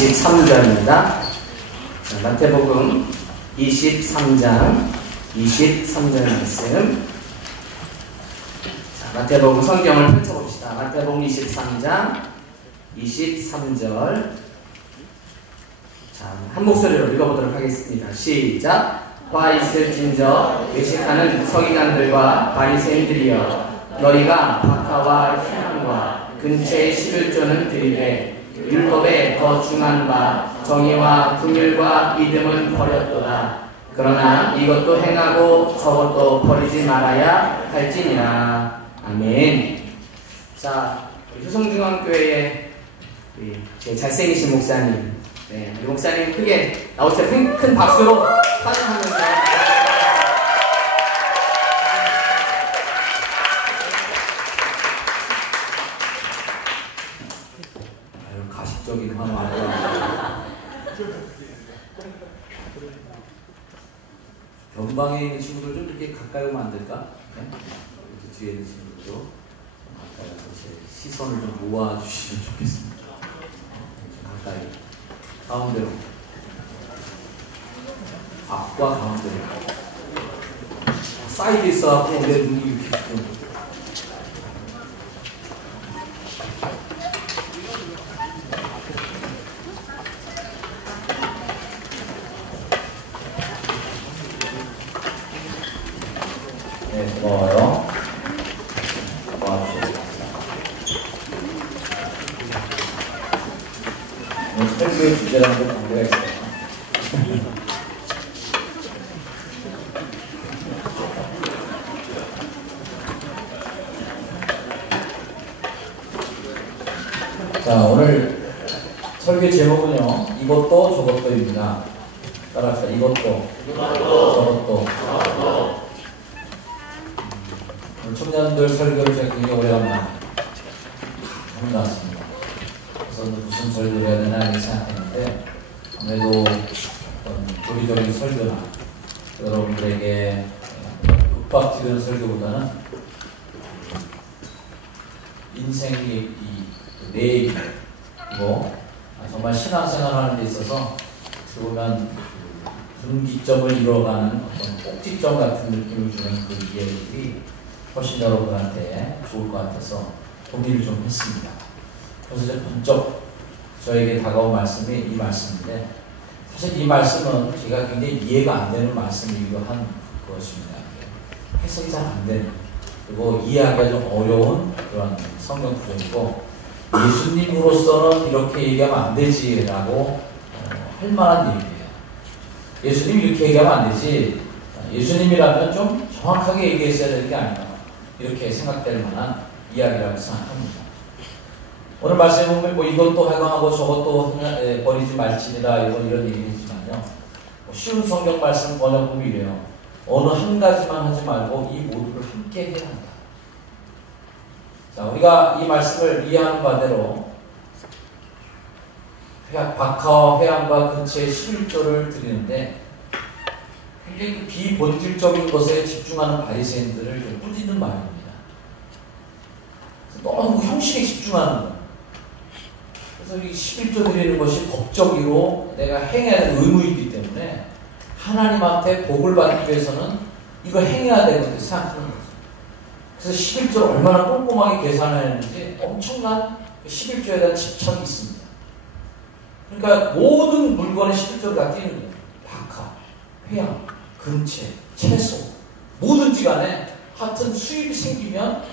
23절입니다. 마태복음 23장 23절 말씀. 마태복음 성경을 펼쳐봅시다. 마태복음 23장 23절. 한 목소리로 읽어보도록 하겠습니다. 시작. 화 있을진저 외식하는 서기관들과 바리새인들이여, 너희가 박하와 향과 근처의 11조는 드리되 율법에 더 중한 바 정의와 긍휼과 믿음은 버렸도다. 그러나 이것도 행하고 저것도 버리지 말아야 할지니라. 아멘. 자, 효성중앙교회의 제 잘생기신 목사님, 우리 목사님 크게 나오세요. 큰 박수로 환영하면서. 가식적인 환호하고. 변방에 있는 친구들 좀 이렇게 가까이 오면 안 될까? 네? 이렇게 뒤에 있는 친구들도 좀 가까이 와서 제 시선을 좀 모아주시면 좋겠습니다. 좀 가까이. 가운데로. 앞과 가운데로. 사이드에 있어갖고 내 눈이 이렇게 좀. 네, 고마워요. 고마워주세요. 오늘 설교의 주제랑 좀 관계가 있어요. 자, 오늘 설교 제목은요, 이것도 저것도입니다. 따라합시다. 이것도 저것도. 청년들 설교를 제가 굉장히 오래간만에 하는 것 같습니다. 그래서 무슨 설교를 해야 되나 이렇게 생각했는데, 아무래도 어떤 교리적인 설교나 여러분들에게 윽박지르는 설교보다는 인생의 내 얘기고, 정말 신앙생활하는 데 있어서 보면 분기점을 이뤄가는 어떤 꼭지점 같은 느낌을 주는 그 이야기들이 훨씬 여러분한테 좋을 것 같아서 동의를 좀 했습니다. 그래서 이제 번쩍 저에게 다가온 말씀이 이 말씀인데, 사실 이 말씀은 제가 굉장히 이해가 안 되는 말씀이기도 한 것입니다. 해석이 잘 안 되는, 그리고 이해하기가 좀 어려운 그런 성경 구절이고, 예수님으로서는 이렇게 얘기하면 안 되지라고 할 만한 얘기예요. 예수님이 이렇게 얘기하면 안 되지, 예수님이라면 좀 정확하게 얘기했어야 될 게 아닌가, 이렇게 생각될 만한 이야기라고 생각합니다. 오늘 말씀에 보면 뭐 이것도 해방하고 저것도 버리지 말지니라 이런 얘기를 했지만요, 쉬운 성경 말씀 번역본이 이래요. 어느 한 가지만 하지 말고 이 모두를 함께 해야 한다. 자, 우리가 이 말씀을 이해하는 바대로 박하와 회양과 근처의 11조를 드리는데, 굉장히 비본질적인 것에 집중하는 바리새인들을 좀 꾸짖는 말입니다. 너무 형식에 집중하는 거예요. 그래서 이 11조 드리는 것이 법적으로 내가 행해야 되는 의무이기 때문에 하나님한테 복을 받기 위해서는 이걸 행해야 되는 걸 생각하는 거죠. 그래서 11조를 얼마나 꼼꼼하게 계산했는지 엄청난 11조에 대한 집착이 있습니다. 그러니까 모든 물건에 11조를 다 끼는 거예요. 박하, 회양, 근체, 채소, 뭐든지 간에 하여튼 수입이 생기면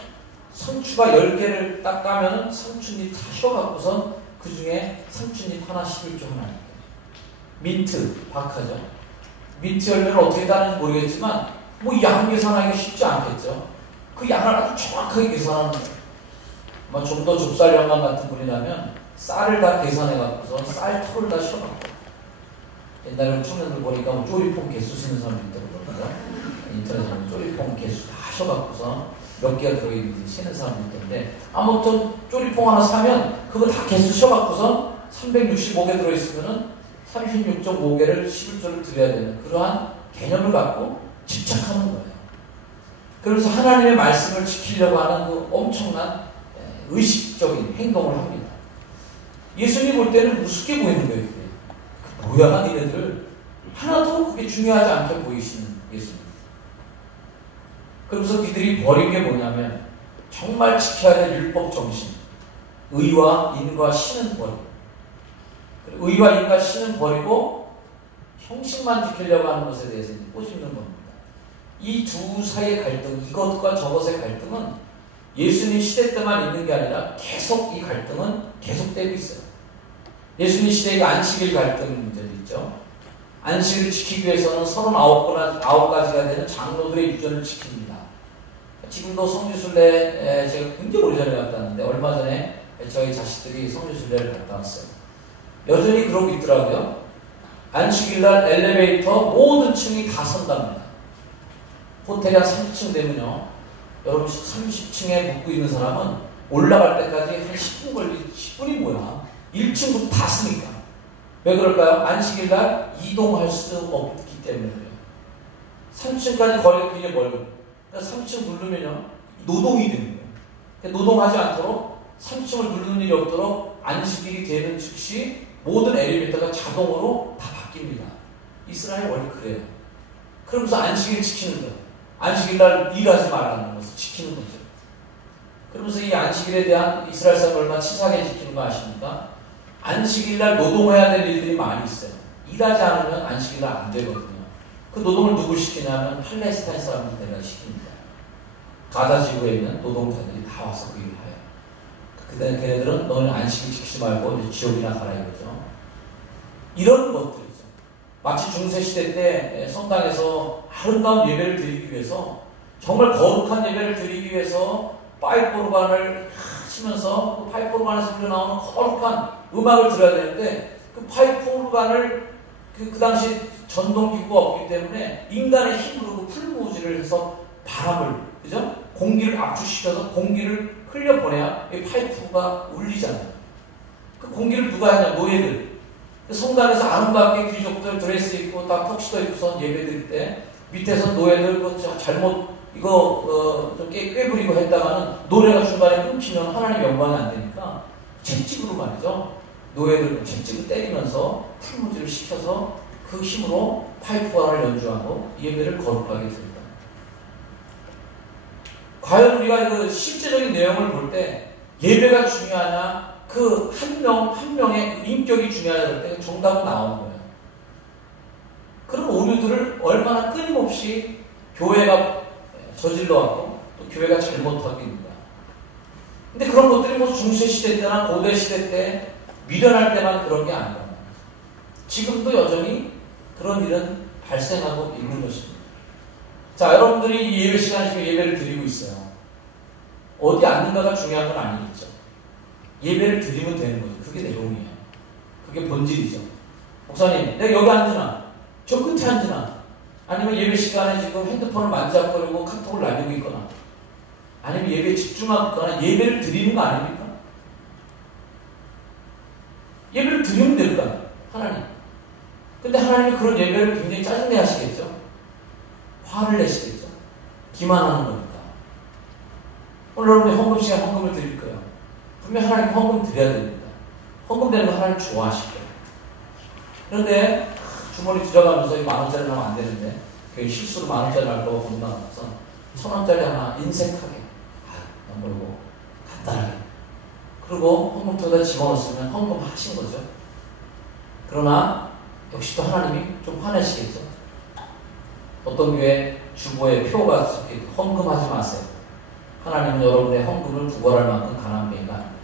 상추가 10개를 딱 까면 상추잎 다 쉬어갖고선 그 중에 상추잎 하나 11조 하나. 민트, 박하죠. 민트 열매를 어떻게 따는지 모르겠지만 뭐 양 계산하기가 쉽지 않겠죠. 그 양을 아주 정확하게 계산하는 거예요. 좀 더 좁쌀영감 같은 분이라면 쌀을 다 계산해갖고서 쌀 털을 다 쉬어갖고, 옛날에 청년들 보니까 뭐 쪼리퐁 개수 쓰는 사람도 있다고 그러더라고요. 인터넷에 보면 쪼리퐁 개수 다 하셔갖고서 몇 개가 들어있는지 세는 사람도 있던데, 아무튼 쪼리퐁 하나 사면 그거 다 개수 쉬어갖고서 365개 들어있으면은 36.5개를 11조를 드려야 되는 그러한 개념을 갖고 집착하는 거예요. 그러면서 하나님의 말씀을 지키려고 하는 그 엄청난 의식적인 행동을 합니다. 예수님 볼 때는 우습게 보이는 거예요. 그게. 뭐야 니네들. 하나도 그게 중요하지 않게 보이시는 예수님. 그러면서 니들이 버린 게 뭐냐면 정말 지켜야 될 율법 정신. 의와 인과 신은 버리고, 의와 인과 신은 버리고 형식만 지키려고 하는 것에 대해서 꼬집는 겁니다. 이 두 사이의 갈등, 이것과 저것의 갈등은 예수님 시대 때만 있는 게 아니라 계속 이 갈등은 계속되고 있어요. 예수님 시대의 안식일 갈등 문제도 있죠. 안식일을 지키기 위해서는 39가지가 되는 장로들의 유전을 지킵니다. 지금도 성지순례 제가 굉장히 오래전에 갔다 왔는데 얼마 전에 저희 자식들이 성지순례를 갔다 왔어요. 여전히 그러고 있더라고요. 안식일날 엘리베이터 모든 층이 다 선답니다. 호텔이 한 30층 되면요. 여러분 30층에 묵고 있는 사람은 올라갈 때까지 한 10분 10분이 뭐야. 1층부터 다 쓰니까. 왜 그럴까요? 안식일날 이동할 수 없기 때문에 그래요. 3층까지 거리가 굉장히 멀고, 그러니까 3층 누르면요. 노동이 되는 거예요. 그러니까 노동하지 않도록 3층을 누르는 일이 없도록 안식일이 되는 즉시 모든 엘리베이터가 자동으로 다 바뀝니다. 이스라엘 원래 그래요. 그러면서 안식일 지키는 거예요. 안식일날 일하지 말라는 것을 지키는 거죠. 그러면서 이 안식일에 대한 이스라엘 사람이 얼마나 치사하게 지키는 거 아십니까? 안식일날 노동해야 될 일들이 많이 있어요. 일하지 않으면 안식일날 안 되거든요. 그 노동을 누구 시키냐면 팔레스타인 사람들에게 시킵니다. 가자 지구에 있는 노동자들이 다 와서 그 일을 해요. 걔네들은 너는 안식일 지키지 말고 이제 지옥이나 가라 이거죠. 이런 것들이죠. 마치 중세시대 때 성당에서 아름다운 예배를 드리기 위해서, 정말 거룩한 예배를 드리기 위해서 파이프 오르간을 치면서 그 파이프 오르간에서 흘러나오는 거룩한 음악을 들어야 되는데, 그 파이프 오르간을 그 당시 전동기구가 없기 때문에 인간의 힘으로 그 풀무지를 해서 바람을, 그죠? 공기를 압축시켜서 공기를 흘려보내야 이 파이프가 울리잖아요. 그 공기를 누가 하냐? 노예들. 성당에서 아름답게 귀족들 드레스 입고 딱 턱시도 입고서 예배 드릴 때 밑에서 노예들 잘못 좀 꾀부리고 했다가는 노래가 중간에 끊기면 하나님 영광이 안 되니까 채찍으로 말이죠. 노예들 채찍을 때리면서 풀무지를 시켜서 그 힘으로 파이프관을 연주하고 예배를 거룩하게 드립니다. 과연 우리가 그 실제적인 내용을 볼 때 예배가 중요하냐, 그 한 명의 인격이 중요하냐 할 때 정답은 나오는 거예요. 그런 오류들을 얼마나 끊임없이 교회가 저질러왔고 또 교회가 잘못하고 있는 거야. 근데 그런 것들이 뭐 중세시대 때나 고대시대 때 미련할 때만 그런 게 아니라 지금도 여전히 그런 일은 발생하고 있는 것입니다. 자, 여러분들이 이 예배 시간에 지금 예배를 드리고 있어요. 어디 앉는가가 중요한 건 아니겠죠. 예배를 드리면 되는 거죠. 그게 내용이에요. 그게 본질이죠. 목사님, 내가 여기 앉으나? 저 끝에 앉으나? 아니면 예배 시간에 지금 핸드폰을 만지작거리고 카톡을 날리고 있거나, 아니면 예배에 집중하고 있거나, 예배를 드리는 거 아닙니까? 예배를 드리면 될까요? 하나님. 근데 하나님이 그런 예배를 굉장히 짜증내 하시겠죠? 화를 내시겠죠? 기만하는 거니까. 오늘 여러분이 헌금 시간 헌금을 드릴 거예요. 분명 하나님 헌금 드려야 됩니다. 헌금 되는 거 하나님 좋아하실 거예요. 그런데 주머니 들어가면서 10,000원짜리 나면 안 되는데 괜히 실수로 10,000원짜리 날까봐 겁나서 1,000원짜리 하나 인색하게 넘버리고 간단하게, 그리고 헌금통에다 집어넣었으면 헌금 하신 거죠. 그러나 역시 또 하나님이 좀 화내시겠죠. 어떤 교회 주보에 표가 적혀있고 헌금하지 마세요. 하나님은 여러분의 헌금을 구걸할 만큼 가난한 배가 아닙니다.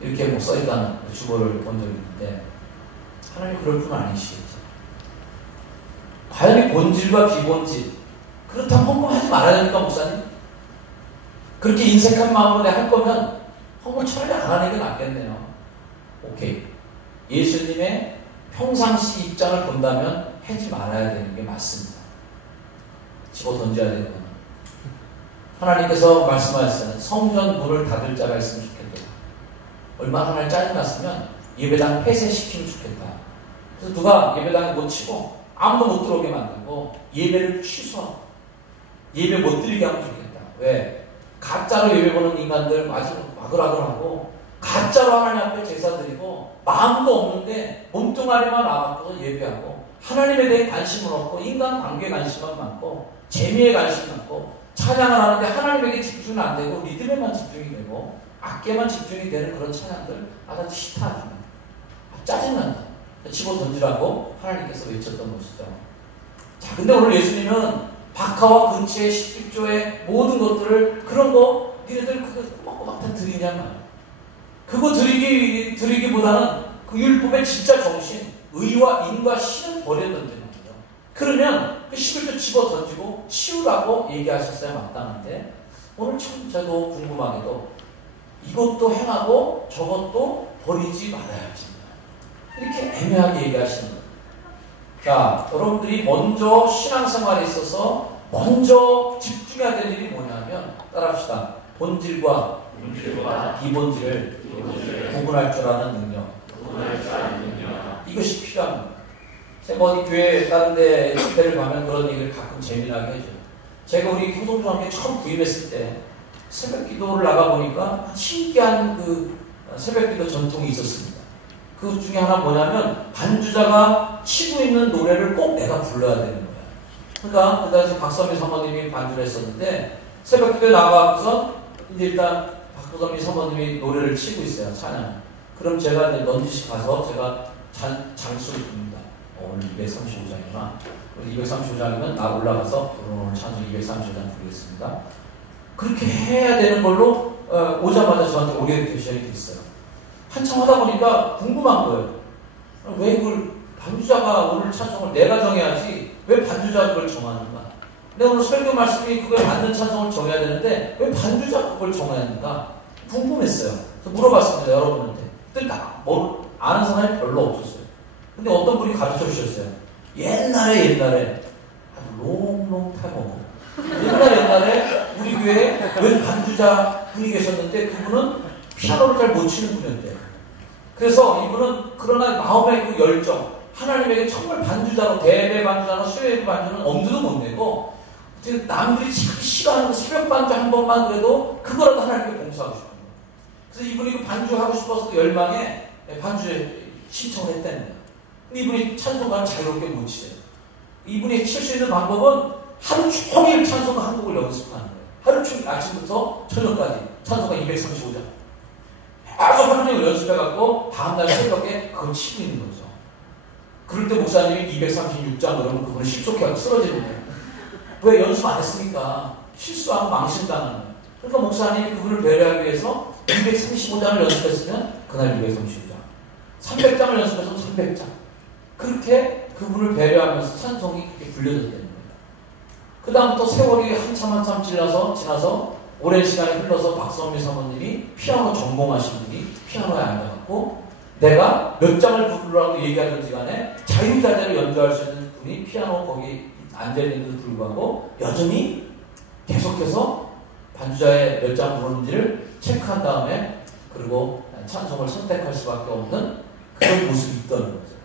이렇게 뭐 써있다는 주보를 본 적이 있는데 하나님 그럴 분 아니시겠죠. 과연 이 본질과 비본질, 그렇다면 헌금하지 말아야 됩니까, 목사님? 그렇게 인색한 마음으로 내가 할 거면 헌금 차라리 안 하는 게 낫겠네요. 오케이. 예수님의 평상시 입장을 본다면 하지 말아야 되는 게 맞습니다. 집어 던져야 되는 거는. 하나님께서 말씀하셨어요. 성전 문을 닫을 자가 있으면 좋겠다. 얼마나 하나님 짜증났으면 예배당 폐쇄시키면 좋겠다. 그래서 누가 예배당에 못 치고 아무도 못 들어오게 만들고 예배를 취소하고 예배 못 드리게 하면 좋겠다. 왜? 가짜로 예배 보는 인간들 막으라고 하고 가짜로 하나님 앞에 제사 드리고 마음도 없는데 몸뚱아리만 나가서 예배하고 하나님에 대해 관심은 없고 인간 관계에 관심만 많고 재미에 관심 많고 찬양을 하는데 하나님에게 집중은 안 되고 리듬에만 집중이 되고 악기에만 집중이 되는 그런 찬양들 나 싫다. 짜증난다. 집어 던지라고 하나님께서 외쳤던 것이죠. 자, 근데 오늘 예수님은 박하와 근처의 10조의 모든 것들을 그런 거 니네들 그거 꼬박꼬박 다 드리냐 말이야. 그거 드리기보다는 그 율법의 진짜 정신, 의와 인과 신을 버려야 된다는 거죠. 그러면 그 11조 집어 던지고 치우라고 얘기하셨어야 마땅한데 오늘 참 저도 궁금하게도 이것도 행하고 저것도 버리지 말아야지. 이렇게 애매하게 얘기하시는 거예요. 자, 여러분들이 먼저 신앙생활에 있어서 먼저 집중해야 될 일이 뭐냐면 따라합시다. 본질과 비본질을 구분할 줄 아는 능력. 이것이 필요합니다. 제가 어디 교회 다른 데 집회를 가면 그런 얘기를 가끔 재미나게 해줘요. 제가 우리 교동중학교에 처음 구입했을 때 새벽 기도를 나가보니까 신기한 그 새벽 기도 전통이 있었습니다. 그 중에 하나 뭐냐면 반주자가 치고 있는 노래를 꼭 내가 불러야 되는 거야. 그러니까 그 당시 박선미 사모님이 반주를 했었는데 새벽 기도에 나가고서 이제 일단 박선미 사모님이 노래를 치고 있어요. 찬양. 그럼 제가 이제 넌지시 가서 제가 장수를 부릅니다. 오늘 235장이구나. 235장이면 나 올라가서 오늘 찬송 235장 부르겠습니다. 그렇게 해야 되는 걸로 오자마자 저한테 오리엔테이션이 됐어요. 한참 하다 보니까 궁금한 거예요. 왜 그걸 반주자가 오늘 찬송을 내가 정해야지 왜 반주자가 그걸 정하는가? 근데 오늘 설교 말씀이 그걸 맞는 찬송을 정해야 되는데 왜 반주자가 그걸 정해야 하는가? 궁금했어요. 그래서 물어봤습니다. 여러분한테. 그때 뭘 아는 사람이 별로 없었어요. 근데 어떤 분이 가르쳐 주셨어요. 옛날에 롱 타임 옛날에 우리 교회에 웬 반주자 분이 계셨는데 그분은 피아노를 잘 못 치는 분이었대요. 그래서 이분은 그러나 마음의 그 열정, 하나님에게 정말 반주자로 대대 반주자나 수요일 반주는 엄두도 못 내고 남들이 참 싫어하는 새벽 반주 한 번만 그래도 그거라도 하나님께 봉사하고 싶은 거예요. 그래서 이분이 그 반주하고 싶어서 열망에 반주에 신청을 했다는 거예요. 근데 이분이 찬송가를 자유롭게 못 치세요. 이분이 칠 수 있는 방법은 하루 종일 찬송가 한 곡을 연습하는 거예요. 하루 종일 아침부터 저녁까지 찬송가 235장. 아주 하루 종일 연습해갖고 다음날 새벽에 그걸 치고 있는 거죠. 그럴 때 목사님이 236장 그러면 그분은 실족해갖고 쓰러지는 거예요. 왜 연습 안 했으니까 실수하고 망신당하는 거예요. 그러니까 목사님이 그분을 배려하기 위해서 235장을 연습했으면 그날 235장, 300장을 연습해서 300장. 그렇게 그분을 배려하면서 찬송이 그렇게 불려졌다는 거예요. 그 다음부터 세월이 한참 지나서 오랜 시간이 흘러서 박선미 사모님이 피아노 전공하신 분이 피아노에 앉아갖고 내가 몇 장을 부르라고 얘기하든지 간에 자유자재로 연주할 수 있는 분이 피아노 거기 앉아있는데도 불구하고 여전히 계속해서 반주자의 몇 장 부르는지를 체크한 다음에 그리고 찬송을 선택할 수밖에 없는 그런 모습이 있다는 거죠.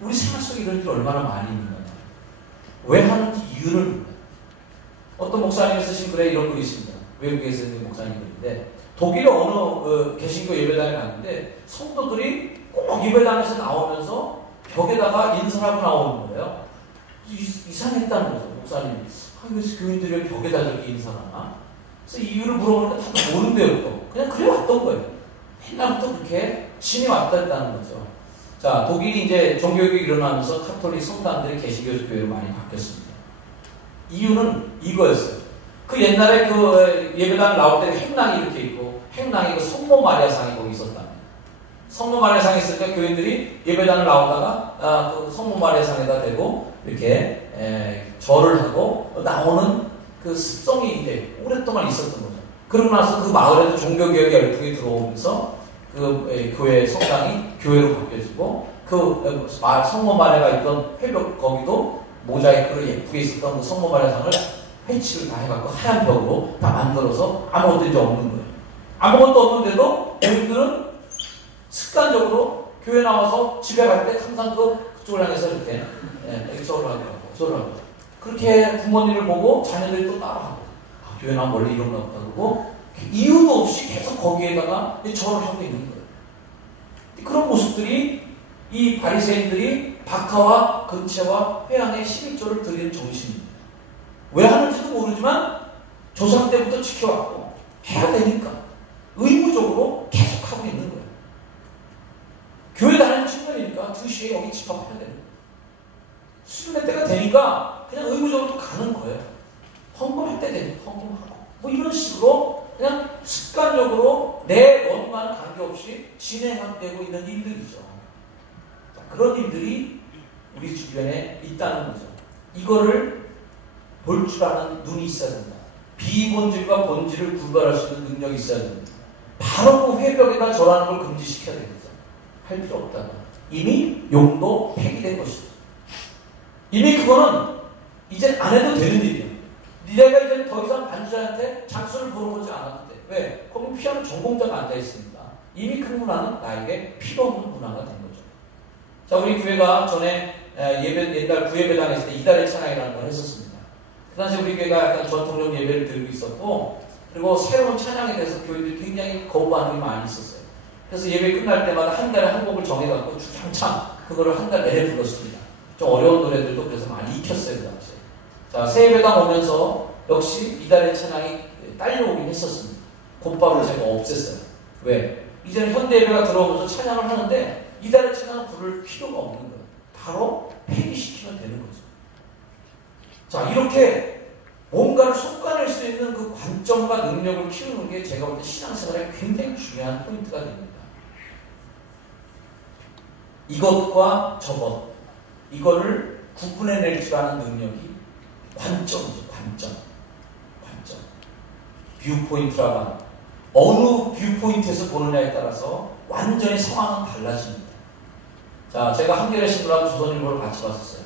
우리 생활 속에 이런 일이 얼마나 많이 있는 거냐. 왜 하는지 이유를 몰라요. 어떤 목사님이 쓰신 글에 이런 글이 있습니다. 외국에 있는 목사님 글인데 독일의 어느 개신교 예배당에 갔는데 성도들이 꼭 예배당에서 나오면서 벽에다가 인사하고 나오는 거예요. 이상했다는 거죠. 목사님이. 왜 교인들이 왜 벽에다 저렇게 인사를 하나? 그래서 이유를 물어보니까 다들 모른대요. 또. 그냥 그래 왔던 거예요. 옛날부터 그렇게 신이 왔다는 거죠. 자, 독일이 이제 종교개혁이 일어나면서 카톨릭 성당들이 개신교 교회로 많이 바뀌었습니다. 이유는 이거였어요. 그 옛날에 그 예배당 나올 때 행랑이 이렇게 있고 행랑이 그 성모 마리아상이 거기 있었답니다. 성모 마리아상이 있으니까 교인들이 예배당을 나오다가 그 성모 마리아상에다 대고 이렇게 절을 하고 나오는 그 습성이 이제 오랫동안 있었던 거죠. 그러고 나서 그 마을에도 종교개혁의 열풍이 들어오면서 그 교회 성당이 교회로 바뀌어지고 그 성모 마리아가 있던 회벽 거기도 모자이크로 예쁘게 있었던 그 성모 마리아상을 회치를 다 해갖고 하얀 벽으로 다 만들어서 아무것도 이제 없는 거예요. 아무것도 없는데도 교인들은 습관적으로 교회 나와서 집에 갈 때 항상 그쪽을 향해서 이렇게 절을 하고 그렇게 부모님을 보고 자녀들이 또 따라하고 교회 나면 원래 이런가 보다 그러고 이유도 없이 계속 거기에다가 절을 하고 있는 거예요. 그런 모습들이 이 바리새인들이 박하와 금채와 회양의 11조를 드리는 정신입니다. 왜 하는지도 모르지만 조상 때부터 지켜왔고 해야 되니까 의무적으로 계속 하고 있는 거예요. 교회 다니는 친구니까 2시에 여기 집합해야 되는 거예요. 수련회 때가 되니까 그냥 의무적으로 가는 거예요. 헌금할 때 되니까 헌금하고 뭐 이런 식으로 그냥 습관적으로 내 원과는 관계없이 진행되고 있는 일들이죠. 자, 그런 일들이 우리 주변에 있다는 거죠. 이거를 볼 줄 아는 눈이 있어야 된다. 비본질과 본질을 구별할 수 있는 능력이 있어야 됩니다. 바로 그 회벽에다 절하는 걸 금지시켜야 되겠죠. 할 필요 없다고. 이미 용도 폐기된 것이죠. 이미 그거는 이제 안 해도 되는 일이에요. 내가 이제 더 이상 반주자한테 장수를 물어보지 않아도 돼. 왜? 거기 피아노 전공자가 앉아있으니까. 이미 그 문화는 나에게 필요 없는 문화가 된 거죠. 자, 우리 교회가 전에 옛날 구예배당 했을 때 이달의 찬양이라는 걸 했었습니다. 그 당시에 우리 교회가 약간 전통적 예배를 드리고 있었고, 그리고 새로운 찬양에 대해서 교회들이 굉장히 거부하는 게 많이 있었어요. 그래서 예배 끝날 때마다 한 달에 한 곡을 정해갖고 주창창 그거를 한 달 내내 불렀습니다. 좀 어려운 노래들도 그래서 많이 익혔어요, 그 당시에. 자, 새예배당 오면서 역시 이달의 찬양이 딸려오긴 했었습니다. 곧바로 제가 없앴어요. 왜? 이제는 현대예배가 들어오면서 찬양을 하는데 이달의 찬양을 부를 필요가 없는 거예요. 바로 폐기시키면 되는 거죠. 자, 이렇게 뭔가를 솎아낼 수 있는 그 관점과 능력을 키우는 게 제가 볼 때 신앙생활에 굉장히 중요한 포인트가 됩니다. 이것과 저것, 이거를 구분해낼 줄 아는 능력이 관점이죠. 관점. 뷰포인트라고 하는. 어느 뷰포인트에서 보느냐에 따라서 완전히 상황은 달라집니다. 자, 제가 한겨레 신문하고 조선일보를 같이 봤었어요.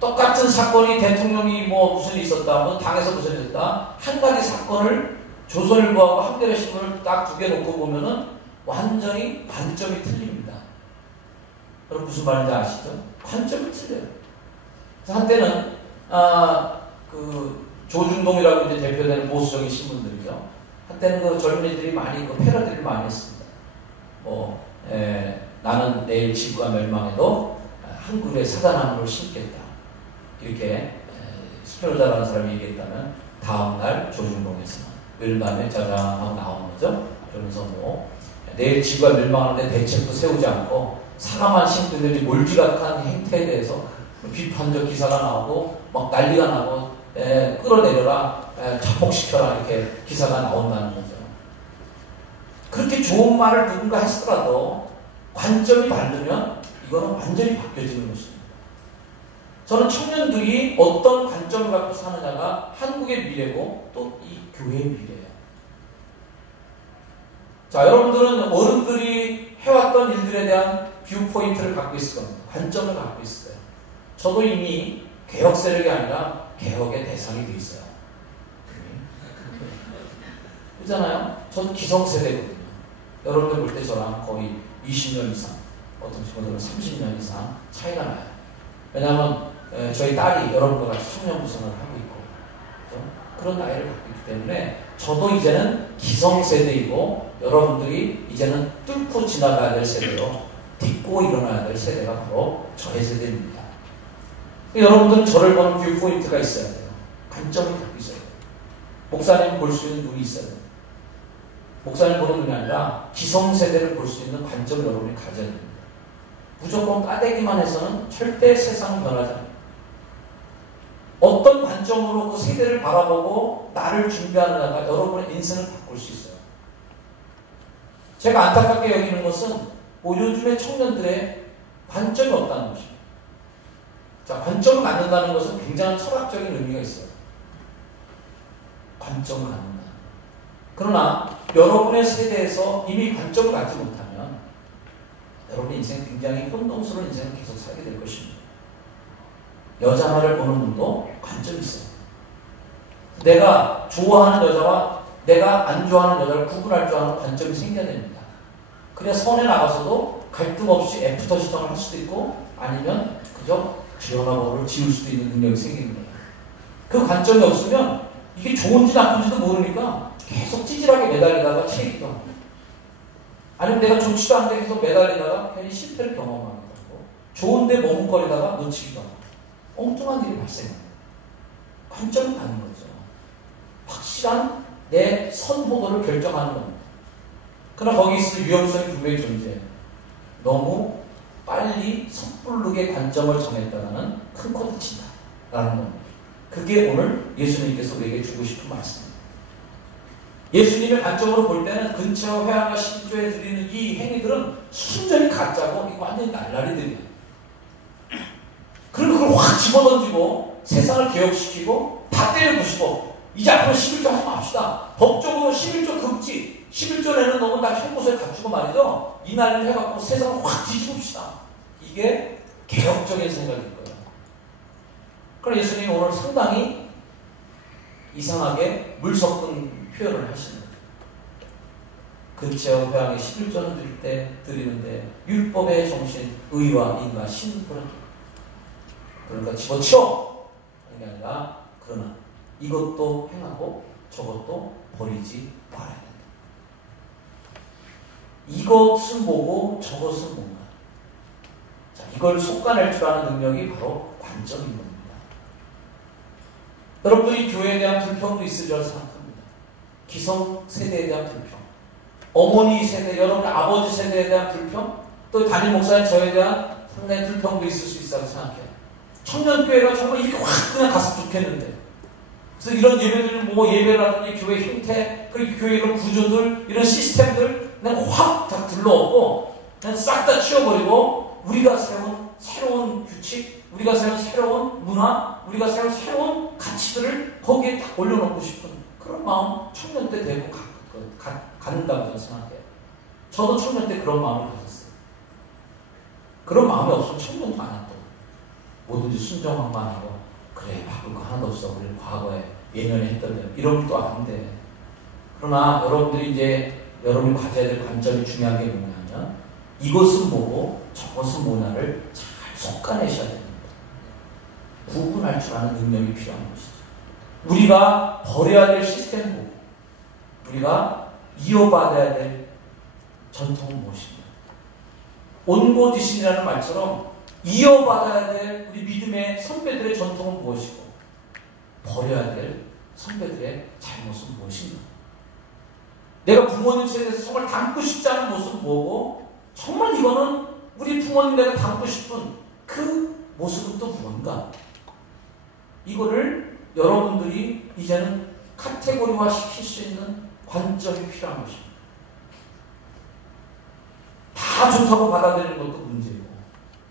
똑같은 사건이 대통령이 뭐 무슨 일이 있었다, 뭐 당에서 무슨 일이 있었다, 한 가지 사건을 조선일보하고 한겨레 신문을 딱 두 개 놓고 보면은 완전히 관점이 틀립니다. 여러분 무슨 말인지 아시죠? 관점이 틀려요. 그래서 한때는 그 조중동이라고 이제 대표되는 보수적인 신문들이죠. 한때는 그 젊은이들이 많이 그 패러디를 많이 했습니다. 뭐 나는 내일 지구가 멸망해도 한 그루의 사과나무를 심겠다. 이렇게 스피노자라는 사람이 얘기했다면 다음날 조중동에서는 멸망의 자랑하고 나오는 거죠. 그러면서 뭐 내일 지구가 멸망하는데 대책도 세우지 않고 사과만 심더니 몰지각한 행태에 대해서 비판적 기사가 나오고 막 난리가 나고 끌어내려라, 자폭시켜라 이렇게 기사가 나온다는 거죠. 그렇게 좋은 말을 누군가 했더라도 관점이 다르면 이거는 완전히 바뀌어지는 것입니다. 저는 청년들이 어떤 관점을 갖고 사느냐가 한국의 미래고 또 이 교회의 미래예요. 자, 여러분들은 어른들이 해왔던 일들에 대한 뷰포인트를 갖고 있을 겁니다. 관점을 갖고 있을 거예요. 저도 이미 개혁 세력이 아니라 개혁의 대상이 돼 있어요. 그렇잖아요? 저도 기성세대거든요. 여러분들 볼 때 저랑 거의 20년 이상, 어떤 친구들은 30년 이상 차이가 나요. 왜냐하면 저희 딸이 여러분과 같이 청년 구성을 하고 있고, 그렇죠? 그런 나이를 갖고 있기 때문에 저도 이제는 기성세대이고 여러분들이 이제는 뚫고 지나가야 될 세대로 딛고 일어나야 될 세대가 바로 저의 세대입니다. 여러분들은 저를 보는 뷰포인트가 있어야 돼요. 관점을 갖고 있어야 돼요. 목사님 볼 수 있는 눈이 있어야 돼요. 목사님 보는 눈이 아니라 기성세대를 볼 수 있는 관점을 여러분이 가져야 됩니다. 무조건 까대기만 해서는 절대 세상은 변하지 않아요. 어떤 관점으로 그 세대를 바라보고 나를 준비하느냐가 여러분의 인생을 바꿀 수 있어요. 제가 안타깝게 여기는 것은 요즘의 청년들의 관점이 없다는 것입니다. 자, 관점을 갖는다는 것은 굉장한 철학적인 의미가 있어요. 관점을 갖는다. 그러나 여러분의 세대에서 이미 관점을 갖지 못하면 여러분의 인생은 굉장히 혼동스러운 인생을 계속 살게 될 것입니다. 여자 하나를 보는 눈도 관점이 있어요. 내가 좋아하는 여자와 내가 안 좋아하는 여자를 구분할 줄 아는 관점이 생겨야 됩니다. 그래야 선에 나가서도 갈등 없이 애프터 시정을 할 수도 있고 아니면 그저 지연화법을 지울 수도 있는 능력이 생기는 거예요. 그 관점이 없으면 이게 좋은지 나쁜지도 모르니까 계속 찌질하게 매달리다가 채기도 하고, 아니면 내가 좋지도 않은데 계속 매달리다가 괜히 실패를 경험하기도 하고, 좋은데 머뭇거리다가 놓치기도 하고, 엉뚱한 일이 발생합니다. 관점이 다른 거죠. 확실한 내 선호도를 결정하는 겁니다. 그러나 거기 있을 위험성이 분명히 존재해요. 너무 빨리 섣부르게 관점을 정했다가는 큰 코드 친다 라는 겁니다. 그게 오늘 예수님께서 우리에게 주고 싶은 말씀입니다. 예수님의 관점으로 볼 때는 근처 회화나 신조에 드리는 이 행위들은 순전히 가짜고 이거 완전히 날라리들이에요. 그리고 그걸 확 집어던지고 세상을 개혁시키고 다 때려부시고 이제 앞으로 11조 하지 맙시다. 법적으로 11조 금지, 11조 내는 놈은 다 형무소에 갖추고 말이죠. 이 난리를 해갖고 세상을 확 뒤집읍시다. 이게 개혁적인 생각일 거예요. 그러나 예수님이 오늘 상당히 이상하게 물 섞은 표현을 하시는 거예요. 근처 회왕에 11조는 드리는데 율법의 정신, 의와 인과 신부는 그러니까 집어치워 하는 게 아니라 그러나 이것도 행하고 저것도 버리지 말아야 된다. 이것은 뭐고 저것은 뭔가. 자, 이걸 속아낼 줄 아는 능력이 바로 관점인 겁니다. 여러분들이 교회에 대한 불평도 있을 줄 생각합니다. 기성 세대에 대한 불평, 어머니 세대, 여러분 아버지 세대에 대한 불평, 또 담임 목사님 저에 대한 상당히 불평도 있을 수 있다고 생각해요. 청년교회가 정말 이렇게 확 그냥 갔으면 좋겠는데, 그래서 이런 예배들, 뭐 예배라든지 교회 형태, 그리고 교회 이런 구조들, 이런 시스템들 그냥 확 다 들러엎고 그냥 싹 다 치워버리고 우리가 세운 새로운 규칙, 우리가 세운 새로운 문화, 우리가 세운 새로운 가치들을 거기에 딱 올려놓고 싶은 그런 마음 청년 때 되고 갖는다고 저는 생각해요. 저도 청년 때 그런 마음을 가졌어요. 그런 마음이 없으면 청년도 안 했고 뭐든지 순종함만 하고 그래 바꿀 거 하나도 없어 우리 과거에 예년에 했던 일 이러면 또 안 돼. 그러나 여러분들이 이제 여러분이 가져야 될 관점이 중요한 게 뭐냐면 이것은 뭐고 저것은 뭐냐를 잘 솎아내셔야 됩니다. 구분할 줄 아는 능력이 필요한 것이죠. 우리가 버려야 될 시스템은 뭐고 우리가 이어받아야 될 전통은 무엇인가. 온고지신이라는 말처럼 이어받아야 될 우리 믿음의 선배들의 전통은 무엇이고 버려야 될 선배들의 잘못은 무엇인가. 내가 부모님 세대에서 정말 닮고 싶지 않은 모습은 뭐고 정말 이거는 우리 부모님 내가 닮고 싶은 그 모습은 또 뭔가. 이거를 여러분들이 이제는 카테고리화 시킬 수 있는 관점이 필요한 것입니다. 다 좋다고 받아들이는 것도 문제고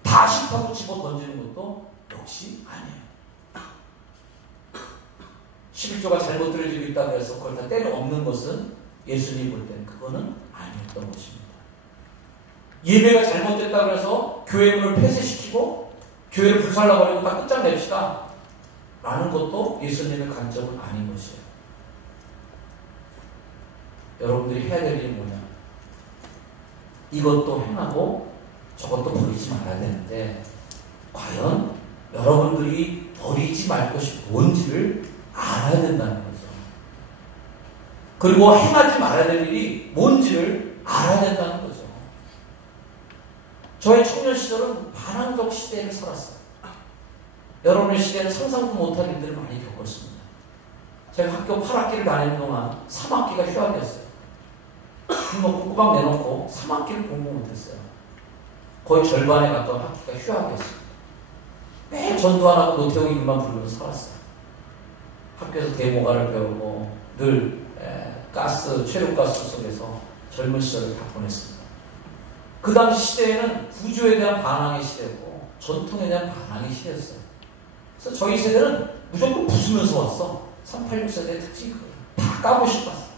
다 싫다고 집어 던지는 것도 역시 아니에요. 11조가 잘못 들어지고 있다고 해서 그걸 다 때려 엎는 것은 예수님 볼 때는 그거는 아니었던 것입니다. 예배가 잘못됐다고 해서 교회를 폐쇄시키고 교회를 불살라버리고 다 끝장냅시다 라는 것도 예수님의 관점은 아닌 것이에요. 여러분들이 해야 될 일이 뭐냐, 이것도 행하고 저것도 버리지 말아야 되는데 과연 여러분들이 버리지 말 것이 뭔지를 알아야 된다는 거죠. 그리고 행하지 말아야 될 일이 뭔지를 알아야 된다는 거죠. 저의 청년 시절은 반항적 시대를 살았어요. 여러분의 시대는 상상도 못할 일들을 많이 겪었습니다. 제가 학교 8학기를 다니는 동안 3학기가 휴학이었어요. 굶먹고 꾸박 내놓고 3학기를 공부 못했어요. 거의 절반에 가까운 학기가 휴학이었어요. 매일 전도 안 하고 노태우 일만 부르면서 살았어요. 학교에서 데모가를 배우고 늘 가스, 최루가스 속에서 젊은 시절을 다 보냈습니다. 그 당시 시대에는 구조에 대한 반항의 시대였고 전통에 대한 반항의 시대였어요. 그래서 저희 세대는 무조건 부수면서 왔어. 386 세대의 특징이 그거예요. 다 까고 싶었어.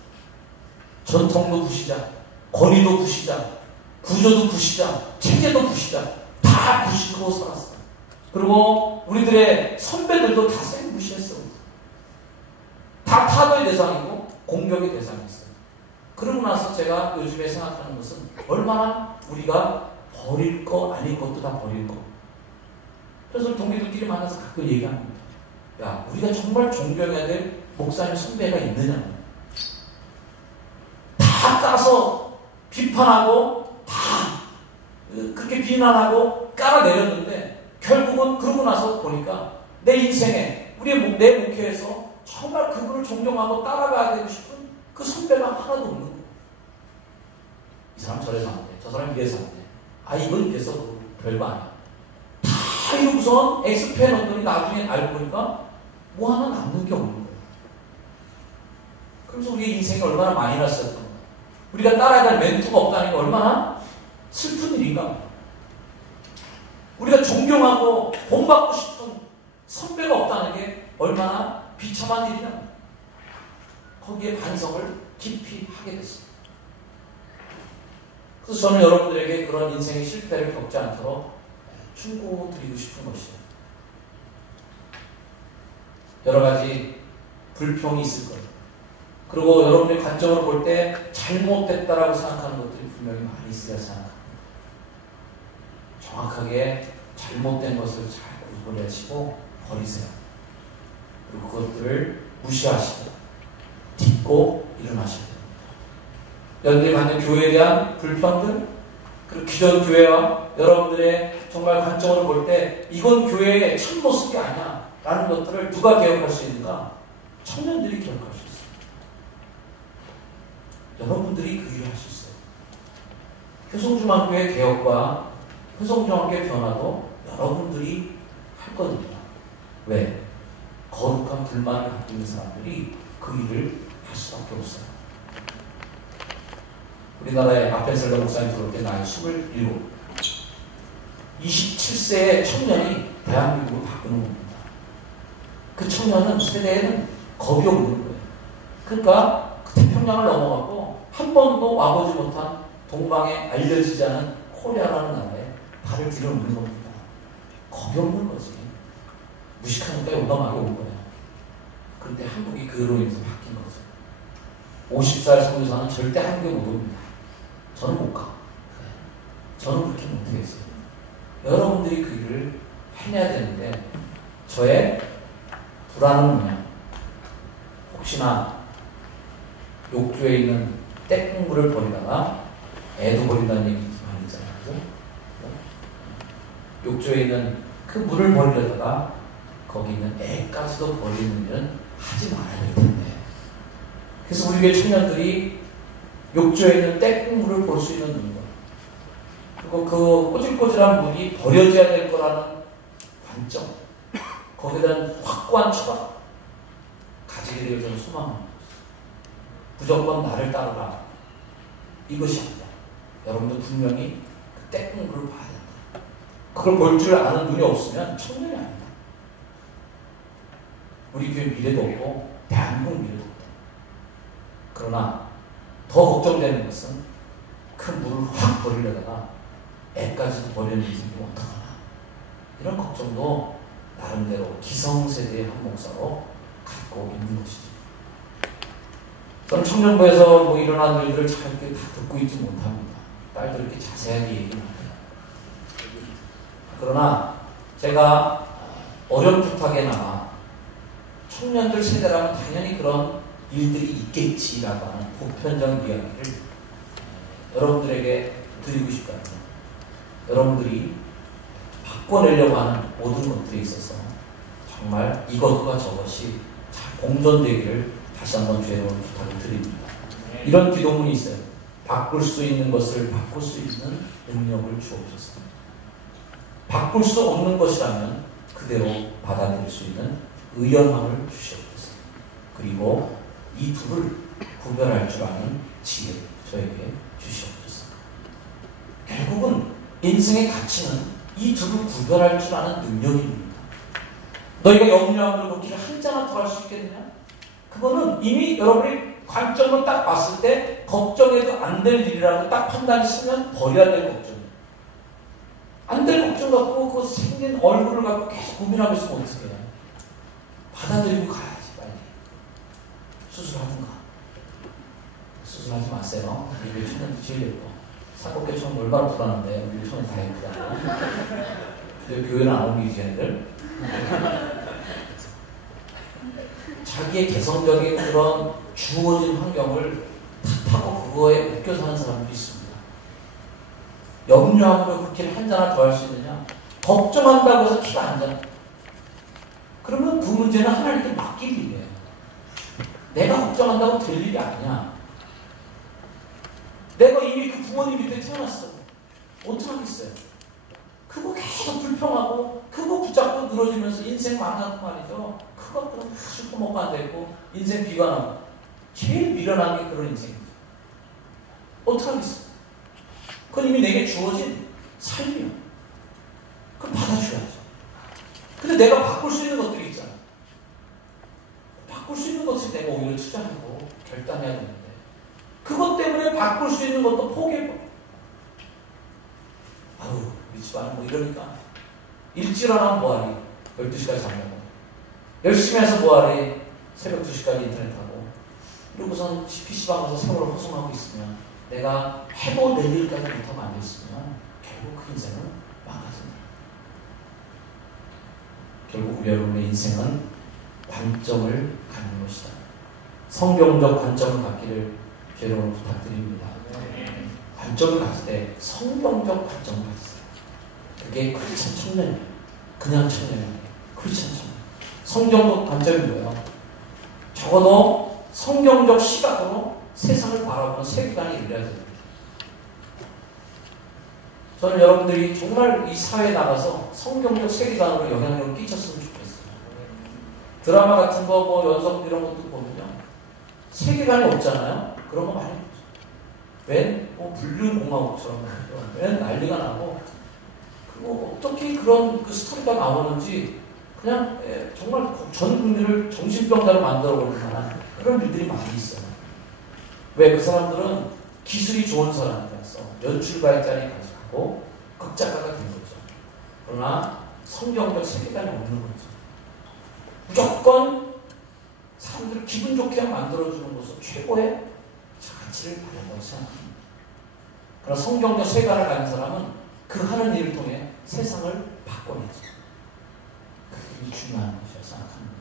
전통도 부시자, 권위도 부시자, 구조도 부시자, 체제도 부시자, 다 부시고 살았어요. 그리고 우리들의 선배들도 다 쌩 무시했어요. 다 타도의 대상이고 공격의 대상이었어요. 그러고 나서 제가 요즘에 생각하는 것은 얼마나 우리가 버릴 거 아닌 것도 다 버릴 거. 그래서 동기들끼리 만나서 가끔 얘기합니다. 야, 우리가 정말 존경해야 될 목사님 선배가 있느냐. 짜서 비판하고 다 그렇게 비난하고 깔아내렸는데 결국은 그러고 나서 보니까 내 인생에 내 목회에서 정말 그분을 존경하고 따라가야 되고 싶은 그 선배가 하나도 없는 거예요. 이 사람 저래서 안 돼. 저 사람 이래서 안 돼. 아, 이건 이래서 별거 아니야. 다 이러고선 엑스페 넣었더니 나중에 알고 보니까 뭐 하나 남는 게 없는 거예요. 그래서 우리의 인생이 얼마나 많이 났었던 거야. 우리가 따라야 될 멘토가 없다는 게 얼마나 슬픈 일인가. 우리가 존경하고 본받고 싶은 선배가 없다는 게 얼마나 비참한 일이냐. 거기에 반성을 깊이 하게 됐습니다. 그래서 저는 여러분들에게 그런 인생의 실패를 겪지 않도록 충고드리고 싶은 것이에요. 여러 가지 불평이 있을 거예요. 그리고 여러분의 관점으로 볼 때 잘못됐다라고 생각하는 것들이 분명히 많이 있어야 생각합니다. 정확하게 잘못된 것을 잘 구분하시고 버리세요. 그리고 그것들을 무시하시고 딛고 일어나셔야 됩니다. 여러분들이 갖는 교회에 대한 불평들, 그리고 기존 교회와 여러분들의 정말 관점으로 볼 때 이건 교회의 참모습이 아니야 라는 것들을 누가 개혁할 수 있는가? 청년들이 개혁할 수 있어요. 여러분들이 그 일을 할 수 있어요. 효성중앙교회 개혁과 효성중앙교회 변화도 여러분들이 할 겁니다. 왜? 거룩한 불만을 갖고 있는 사람들이 그 일을 할 수밖에 없어요. 우리나라에 아펜셀러 목사님 들어올 때 나이 27, 27세의 청년이 대한민국을 바꾸는 겁니다. 그 청년은 세대에는 겁이 없는 거예요. 그러니까 그 태평양을 넘어가고 한 번도 와보지 못한 동방에 알려지지 않은 코리아라는 나라에 발을 들여놓는 겁니다. 겁이 없는 거지. 무식하니까 용감하게 온 거예요. 그런데 한국이 그로 인해서 바뀐 거죠. 50살 선교사는 절대 한국에 못 옵니다. 저는 못 가. 저는 그렇게 못하겠어요. 여러분들이 그 일을 해내야 되는데 저의 불안은 뭐냐? 혹시나 욕조에 있는 떼국물을 버리다가 애도 버린다는 얘기 많이 있잖아요. 욕조에 있는 그 물을 버리려다가 거기 있는 애까지도 버리는 일은 하지 말아야 될 텐데. 그래서 우리 교회 청년들이 욕조에 있는 떼국물을 볼 수 있는 능력, 그리고 그 꼬질꼬질한 물이 버려져야 될 거라는 관점, 거기에 대한 확고한 처박 가지게 될 저는 소망합니다. 무조건 나를 따르라, 이것이 아니다. 여러분도 분명히 그 떼국물을 봐야 된다. 그걸 볼 줄 아는 눈이 없으면 청년이 아니다. 우리 교회 미래도 없고 대한민국 미래도 없다. 그러나 더 걱정되는 것은 큰 물을 확 버리려다가 애까지도 버리는 인생이 어떡하나, 이런 걱정도 나름대로 기성세대의 한 목사로 갖고 있는 것이죠. 저는 청년부에서 뭐 일어난 일들을 잘 이렇게 다 듣고 있지 못합니다. 딸들 이렇게 자세하게 얘기를 합니다. 그러나 제가 어렴풋하게나마 청년들 세대라면 당연히 그런 일들이 있겠지라고 하는 보편적인 이야기를 여러분들에게 드리고 싶거든요. 여러분들이 바꿔내려고 하는 모든 것들에 있어서 정말 이것과 저것이 잘 공존되기를 다시 한번 주의 이름으로 부탁을 드립니다. 이런 기도문이 있어요. 바꿀 수 있는 것을 바꿀 수 있는 능력을 주옵소서. 바꿀 수 없는 것이라면 그대로 받아들일 수 있는 의연함을 주시옵소서. 그리고 이 둘을 구별할 줄 아는 지혜 저에게 주시옵소서. 결국은 인생의 가치는 이 둘을 구별할 줄 아는 능력입니다. 너희가 염려함을 걷기를 한 자나 더 할 수 있겠느냐? 그거는 이미 여러분이 관점을 딱 봤을 때 걱정해도 안 될 일이라고 딱 판단했으면 버려야 될 걱정이에요. 안 될 걱정 갖고 그 생긴 얼굴을 갖고 계속 고민하고 있으면 어떻게 해요? 받아들이고 가야지. 빨리 수술하든가. 수술하지 마세요. 우리 청년도 제일 예뻐. 사법계 청년 얼마나 불안한데 우리 청년 다 예쁘다고. 근데 교회는 안 옮기지 쟤네들. 자기의 개성적인 그런 주어진 환경을 급하고 그거에 묶여 사는 사람들이 있습니다. 염려함으로 그 길 한잔 더 할 수 있느냐? 걱정한다고 해서 키가 안 자라. 그러면 그 문제는 하나님께 맡길 일이에요. 내가 걱정한다고 될 일이 아니야. 내가 이미 그 부모님 밑에 태어났어. 어떡하겠어요? 그거 계속 불평하고 그거 붙잡고 늘어지면서 인생 망하고 말이죠. 그것들은 술 먹고 안 되고 인생 비관하고 제일 미련한 게 그런 인생이죠. 어떡하겠어요? 그건 이미 내게 주어진 삶이요. 그럼 받아줘야죠. 근데 내가 바꿀 수 있는 것들이 있잖아. 바꿀 수 있는 것을 내가 오히려 투자하고 결단해야 되는데 그것 때문에 바꿀 수 있는 것도 포기해버려. 아우 미치겠네 뭐 이러니까 일찍 일어나면 뭐하니 12시까지 잠자고 열심히 해서 뭐하니 새벽 2시까지 인터넷하고 그리고선 PC방 가서 세월을 허송하고 있으면 내가 해볼 일까지 못하고 앉아있으면 결국 그 인생은 망하습니다. 결국 여러분의 인생은 관점을 갖는 것이다. 성경적 관점을 갖기를 여러분 부탁드립니다. 관점을 가질 때 성경적 관점을 가지세요. 그게 크리스천 청년이에요. 그냥 청년이 아니에요. 크리스천 청년. 성경적 관점이 뭐예요? 적어도 성경적 시각으로 세상을 바라보는 세계관이 일어야 됩니다. 저는 여러분들이 정말 이 사회에 나가서 성경적 세계관으로 영향력을 끼쳤으면 좋겠어요. 드라마 같은 거, 뭐 연속 이런 것도 보면요. 세계관이 없잖아요? 그런 거 많이 보죠. 웬, 뭐, 불륜공화국처럼 말이죠. 웬 난리가 나고, 그리고 어떻게 그런 그 스토리가 나오는지, 그냥, 정말 전 국민을 정신병자로 만들어버릴 만한 그런 일들이 많이 있어요. 왜 그 사람들은 기술이 좋은 사람이라서 연출 발전이 가지고 극작가가 된 거죠. 그러나 성경적 세계관이 없는 거죠. 무조건 사람들을 기분 좋게 만들어주는 것은 최고의 가치를 가진다고 생각합니다. 그러나 성경적 세계관을 가진 사람은 그 하는 일을 통해 세상을 바꿔내죠. 그게 중요한 것이라고 생각합니다.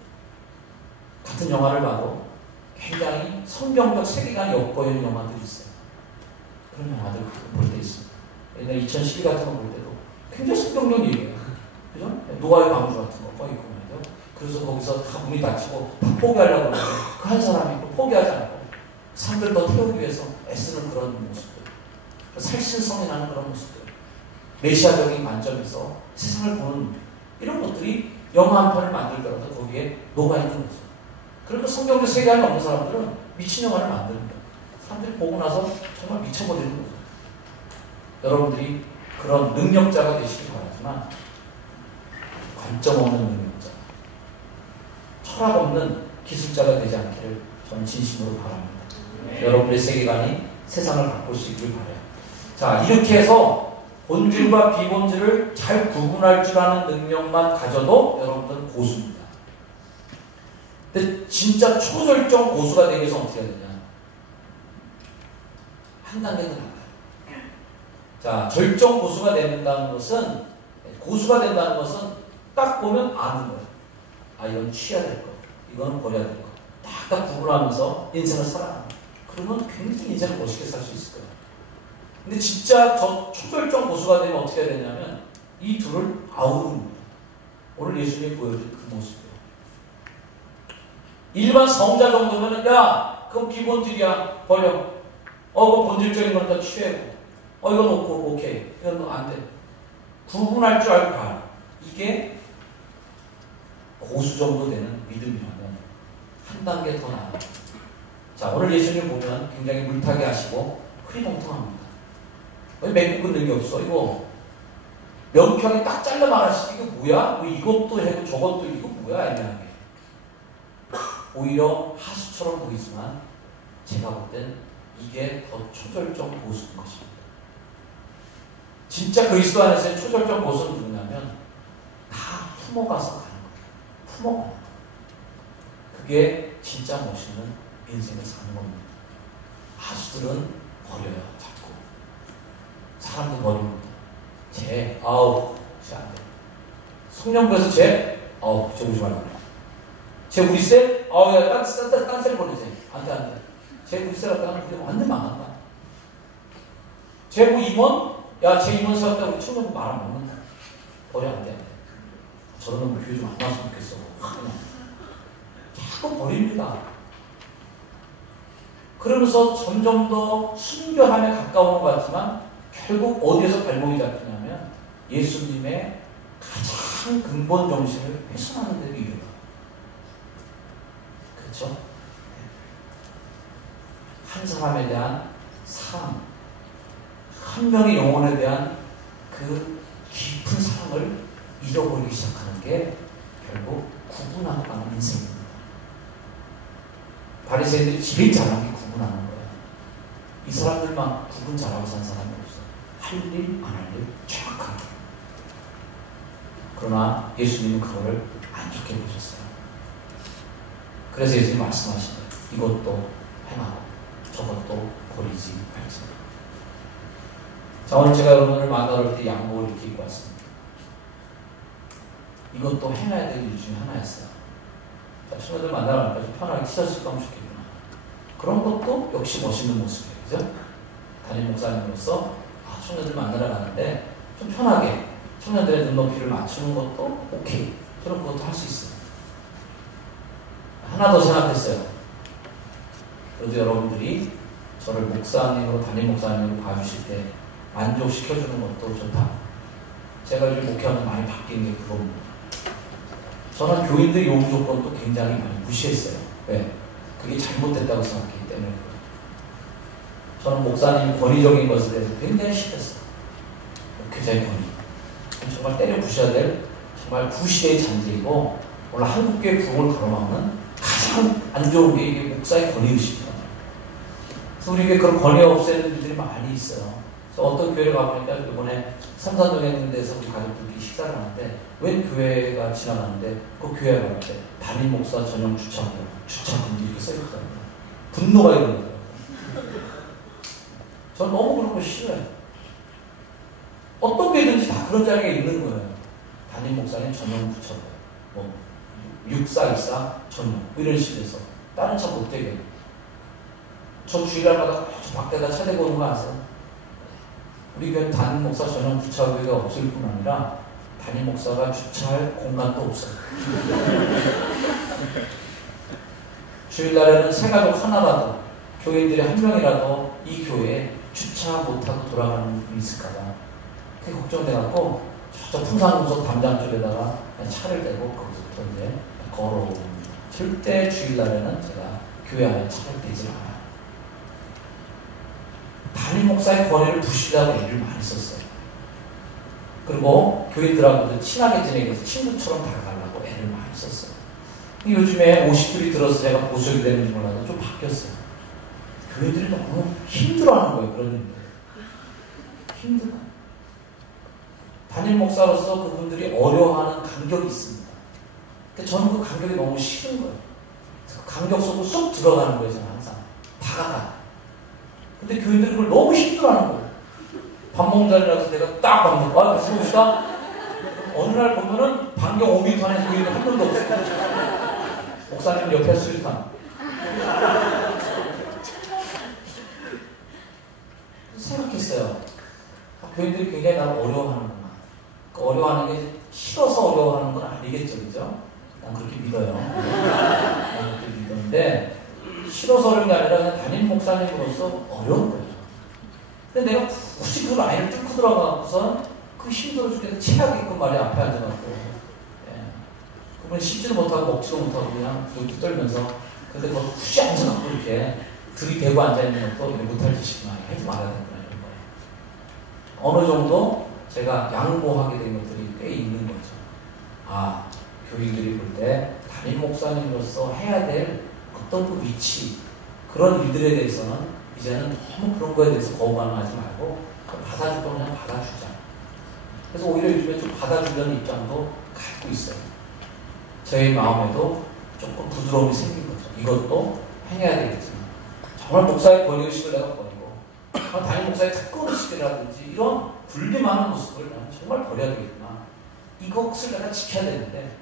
같은 영화를 봐도 굉장히 성경적 세계관이 엿보이는 영화들이 있어요. 그런 영화들 볼 때 있습니다. 옛날 2012 같은 거 볼 때도 굉장히 성경적 얘기예요. 그죠? 노아의 방주 같은 거 있고 말이죠. 그래서 거기서 다 문이 닫히고 다 포기하려고 하는데 그 한 사람이 또 포기하지 않고 사람들 더 태우기 위해서 애쓰는 그런 모습들. 살신성이 나는 그런 모습들. 메시아적인 관점에서 세상을 보는 이런 것들이 영화 한 편을 만들더라도 거기에 녹아있는 거죠. 그리고 성경적 세계관이 없는 사람들은 미친 영화를 만듭니다. 사람들이 보고 나서 정말 미쳐버리는 거죠. 여러분들이 그런 능력자가 되시길 바라지만 관점 없는 능력자, 철학 없는 기술자가 되지 않기를 저는 진심으로 바랍니다. 네. 여러분의 세계관이 세상을 바꿀 수 있길 바라요. 자, 이렇게 해서 본질과 비본질을 잘 구분할 줄 아는 능력만 가져도 여러분들은 고수입니다. 근데 진짜 초절정 고수가 되기 위해서 어떻게 해야 되냐? 한 단계 더 나가요. 자, 절정 고수가 된다는 것은, 고수가 된다는 것은 딱 보면 아는 거예요. 아, 이건 취해야 될 거, 이건 버려야 될 거. 딱 구분하면서 인생을 살아가는 거예요. 그러면 굉장히 인생을 멋있게 살 수 있을 거예요. 근데 진짜 저 초절정 고수가 되면 어떻게 해야 되냐면 이 둘을 아우르는 거예요. 오늘 예수님이 보여준 그 모습이에요. 일반 성자 정도면은 야, 그건 비본질이야. 버려. 그건 본질적인 거니까 취해고. 이거 놓고 오케이. 이건 안 돼. 구분할 줄 알고 가. 이게 고수 정도 되는 믿음이라면 한 단계 더 나아요. 자, 오늘 예수님 보면 굉장히 물타기 하시고 흐리멍텅합니다. 왜 맹구 끊는 게 없어? 이거 명평이 딱 잘라 말하시지. 이거 뭐야? 뭐 이것도 해고 저것도 이거 뭐야? 애매하게. 오히려 하수처럼 보이지만 제가 볼 땐 이게 더 초절정 고수인 것입니다. 진짜 그리스도 안에서의 초절정 고수는 누구냐면 다 품어가서 가는 거예요. 품어가는 거예요. 그게 진짜 멋있는 인생을 사는 겁니다. 하수들은 버려요. 자꾸. 사람도 버립니다. 쟤 안 돼. 성령부에서 쟤 오지 말고. 쟤 우리 쎄? 야, 딴 셀 보내지. 안 돼. 제부 이사 갔다가 그게 완전 망한 거야. 제부 임원? 야, 제 임원 세웠다고 우리 청년부 말 안 먹는다. 버려 안 돼. 저런 놈을 교회 좀 안 나왔으면 좋겠어. 그냥. 자꾸 버립니다. 그러면서 점점 더 순결함에 가까우는 것 같지만 결국 어디에서 발목이 잡히냐면 예수님의 가장 근본 정신을 훼손하는 데로 이르다. 그렇죠? 한 사람에 대한 사랑, 한 명의 영혼에 대한 그 깊은 사랑을 잃어버리기 시작하는 게 결국 구분하고 가는 인생입니다. 바리새인들이 제일 잘하는 게 구분하는 거예요. 이 사람들만 구분 잘하고 산 사람이 없어요. 할 일, 안 할 일 정확하게. 그러나 예수님은 그거를 안 좋게 보셨어요. 그래서 예수님 말씀하시네요. 이것도 행하고 저것도 버리지 말지. 자, 오늘 제가 여러분을 만나러 올 때 양복을 이렇게 입고 왔습니다. 이것도 행해야 될 일 중에 하나였어요. 자, 친구들 만나러 가니까 좀 편하게 티셔츠 입고 하면 좋겠구나. 그런 것도 역시 멋있는 모습이에요. 그죠? 담임 목사님으로서 청년들 만나러 가는데 좀 편하게 청년들의 눈높이를 맞추는 것도 오케이. 저는 그것도 할 수 있어요. 하나 더 생각했어요. 그래도 여러분들이 저를 목사님으로, 담임 목사님으로 봐주실 때 만족시켜주는 것도 좋다. 제가 요즘 목회하면 많이 바뀐 게 그겁니다. 저는 교인들 요구 조건도 굉장히 많이 무시했어요. 왜? 그게 잘못됐다고 생각했기 때문에. 저는 목사님이 권위적인 것에 대해서 굉장히 싫었어요. 목회자의 권위. 정말 때려 부셔야 될 정말 구시대의 잔재이고 오늘 한국교회 부흥을 가로막는 가장 안 좋은 게 이게 목사의 권위의식이에요. 그래서 우리 교회 그런 권위 없애는 분들이 많이 있어요. 그래서 어떤 교회를 가보니까 이번에 삼산동에 있는 데서 우리 가족들이 식사를 하는데 웬 교회가 지나가는데 그 교회에 갈 때 담임 목사 전용 주차금지 이렇게 써있더라고요. 분노가 일어나더라고요. 저는 너무 그런 거 싫어요. 어떤 교회든지 다 그런 자리가 있는 거예요. 담임 목사님 전용 주차금, 뭐 6414 전용 뭐 이런 식으로 해서 다른 차 못 되게. 저 주일날마다 저 밖에다 차 대고 오는 거 아세요? 우리 교회는 담임 목사 전용 주차구가 없을 뿐 아니라 담임 목사가 주차할 공간도 없어요. 주일날에는 세 가족 하나라도 교인들이 한 명이라도 이 교회에 주차 못하고 돌아가는 분이 있을까봐 그게 걱정돼갖고 저 풍산구석 담장 쪽에다가 차를 대고 거기서부터 이제 걸어옵니다. 절대 주일날에는 제가 교회 안에 차를 대지 않아요. 담임 목사의 권위를 부시려고 애를 많이 썼어요. 그리고 교인들하고도 친하게 지내기 위해서 친구처럼 다가가려고 애를 많이 썼어요. 요즘에 50줄이 들어서 제가 보석이 되는지 몰라도 좀 바뀌었어요. 교인들이 너무 힘들어하는 거예요. 그런 일들. 힘들어. 담임 목사로서 그분들이 어려워하는 간격이 있습니다. 근데 저는 그 간격이 너무 싫은 거예요. 그 간격 속으로 쏙 들어가는 거예요. 저는 항상. 다가가. 근데 교인들이 그걸 너무 힘들어하는 거예요. 밥 먹는 자리라서 내가 딱 밥 먹고, 아, 같이 봅시다. 어느 날 보면은 반경 5m 안에 교인이 한 명도 없어요. 목사님 옆에 수리탄. 생각했어요. 교인들이 굉장히 나를 어려워하는구나. 그 어려워하는 게 싫어서 어려워하는 건 아니겠죠, 그죠? 난 그렇게 믿어요. 난 그렇게 믿었는데, 싫어서 어려운 게 아니라 그냥 담임 목사님으로서 어려운 거예요. 근데 내가 굳이 그 라인을 뚫고 들어가고서 그 힘들어 죽겠는 체하게끔 말이 앞에 앉아갖고, 예. 그분이 씹지도 못하고 먹지도 못하고 그냥 그렇게 떨면서, 근데 그거 굳이 앉아갖고 이렇게 들이대고 앉아있는 것도 못할 짓이구나. 하지 말아야 되구나. 이런 거예요. 어느 정도 제가 양보하게 된 것들이 꽤 있는 거죠. 아, 교인들이 볼 때 담임 목사님으로서 해야 될 어떤 그 위치, 그런 일들에 대해서는 이제는 너무 그런 거에 대해서 거부반응하지 말고 받아줄 거 그냥 받아주자. 그래서 오히려 요즘에 좀 받아주려는 입장도 갖고 있어요. 저희 마음에도 조금 부드러움이 생긴 거죠. 이것도 행해야 되겠지만 정말 목사의 권위의식을 내가 버리고 담임 목사의 특권의식이라든지 이런 분리만한 모습을 나는 정말 버려야 되겠구나. 이것을 내가 지켜야 되는데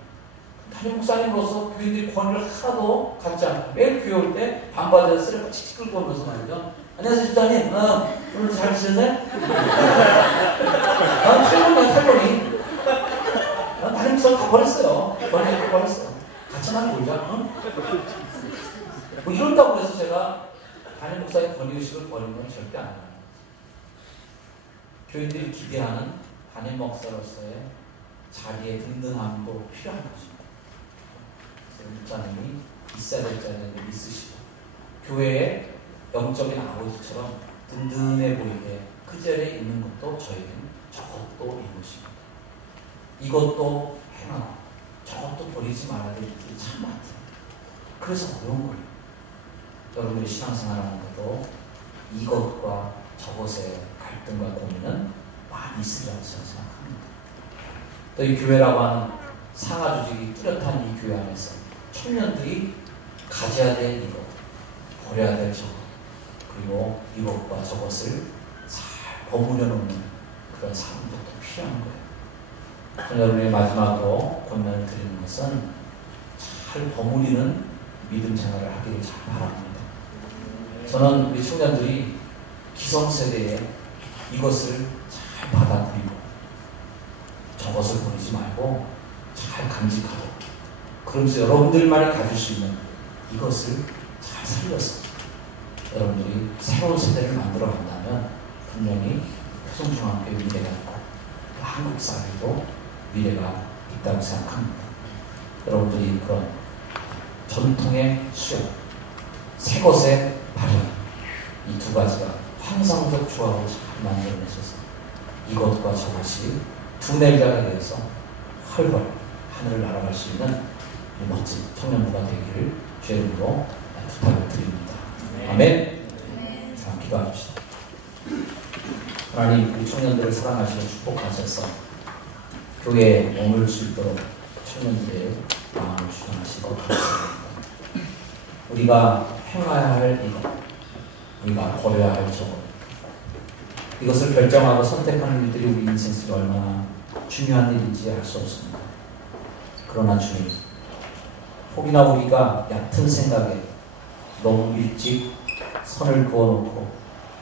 담임 목사님으로서 교인들이 권위를 하나도 갖지 않고 매일 교회 올 때 반바지에 쓰레기 칙칙 끌고 오면서 말이죠. 안녕하세요 집사님, 오늘 잘 지냈네? 난 탈권이야 탈권이. 난 담임 목사님 다 버렸어요. 권위 버렸어요. 같이 만 놀자. 응? 뭐 이런다고 해서 제가 담임 목사님 권위의식을 버리는 건 절대 안 해요. 교인들이 기대하는 담임 목사로서의 자리의 든든함도 필요한 것입니다. 목사님이 있어야 될 자리는 있으시고 교회의 영적인 아버지처럼 든든해 보이게 그 자리에 있는 것도 저에게는 저것도 이것입니다. 이것도 행하고 저것도 버리지 말아야 될 일이 참 많아요. 그래서 어려운 거예요. 여러분들이 신앙생활하는 것도 이것과 저것의 갈등과 고민은 많이 있으리라고 생각합니다. 또 이 교회라고 하는 상하 조직이 뚜렷한 이 교회 안에서 청년들이 가져야 될 이것, 버려야 될 저것, 그리고 이것과 저것을 잘 버무려 놓는 그런 사람들도 필요한 거예요. 여러분의 마지막으로 권면을 드리는 것은 잘 버무리는 믿음 생활을 하기를 잘 바랍니다. 저는 우리 청년들이 기성세대에 이것을 잘 받아들이고 저것을 버리지 말고 잘 간직하고 그러면서 여러분들만이 가질 수 있는 이것을 잘 살려서 여러분들이 새로운 세대를 만들어 간다면 분명히 표성중앙교회 미래가 있고 한국 사회도 미래가 있다고 생각합니다. 여러분들이 그런 전통의 수용, 새 것의 발현 이 두 가지가 환상적 조합을 잘 만들어내셔서 이것과 저것이 두 내자가 되어서 활활 하늘을 날아갈 수 있는 멋진 청년부가 되기를 주의 이름으로 부탁을 드립니다. 아멘. 자, 기도합시다. 하나님, 우리 청년들을 사랑하시고 축복하셔서 교회에 머물 수 있도록 청년들의 마음을 주관하시고 감사합니다. 우리가 행해야 할 이것, 우리가 버려야 할 저것, 이것을 결정하고 선택하는 일들이 우리 인생 속에 얼마나 중요한 일인지 알 수 없습니다. 그러나 주님, 혹이나 우리가 얕은 생각에 너무 일찍 선을 그어놓고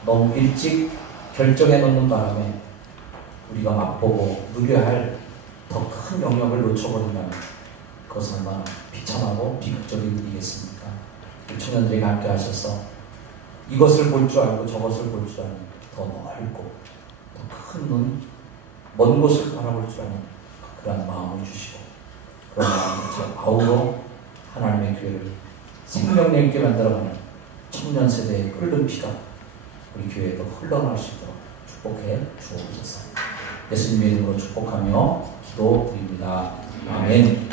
너무 일찍 결정해 놓는 바람에 우리가 맛보고 누려야 할 더 큰 영역을 놓쳐버린다면 그것은 얼마나 비참하고 비극적인 일이겠습니까? 우리 청년들에게 함께 하셔서 이것을 볼 줄 알고 저것을 볼 줄 아는 더 넓고 더 큰 눈, 먼 곳을 바라볼 줄 아는 그러한 마음을 주시고 그런 마음을 아우러 하나님의 교회를 생명력 있게 만들어가는 청년 세대의 끓는 피가 우리 교회에도 흘러갈 수 있도록 축복해 주옵소서. 예수님의 이름으로 축복하며 기도드립니다. 아멘.